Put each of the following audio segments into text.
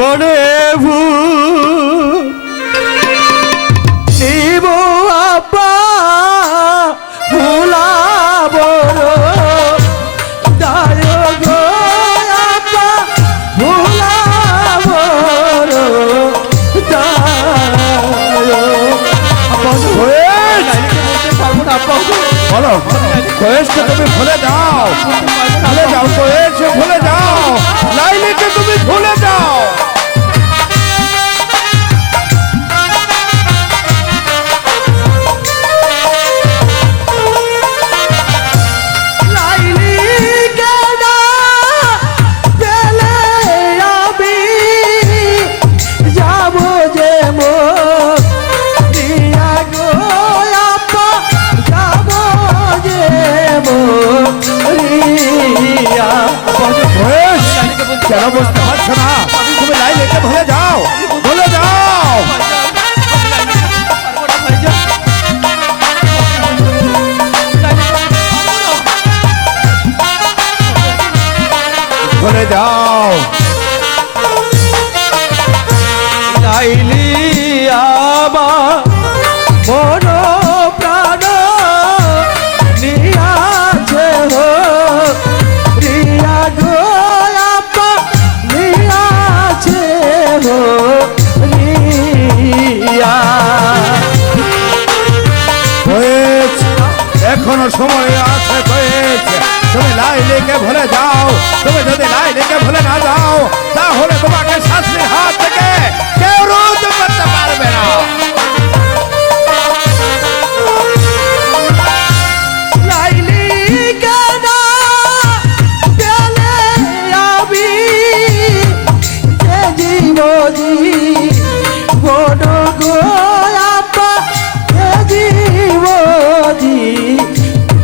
জীবনে নিব আব্বা ভুলাবো দায় গো আব্বা ভুলাবো বলো কোয়েশকে তুমি ভুলে যাও, ভুলে যাও কোয়েশকে ভুলে যাও, লাইলিকে তুমি ভুলে যাও। কেন বুঝতে পারছো না? তুমি লাইলিকে ভুলে যাও, ভুলে যাও, ভুলে যাও। লাইলি আমার মন প্রাণ নিয়াছে হো রিয়া গো আপা নিয়াছে হো রিয়া। এখনো সময় আছে হয়েছে, তুমি লাইলিকে ভুলে যাও। তুমি যদি লাইলিকে ভুলে না যাও তাহলে তোমাকে শাস্তির হাত থেকে কেউ রোধ করতে পারবে না। লাইলি কেনা পেলে আমি যে জীবনী বড় গো আপা যে জীবনী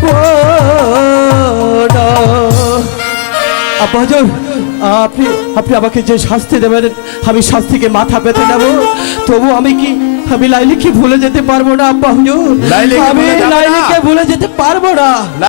বড়। আব্বাজান আপনি আপনি আমাকে যে শাস্তি দেবেন আমি শাস্তিকে মাথা পেতে নেব, তবু আমি লাইলিকে ভুলে যেতে পারবো না আব্বা হুজুর, আমি লাইলিকে ভুলে যেতে পারবো না।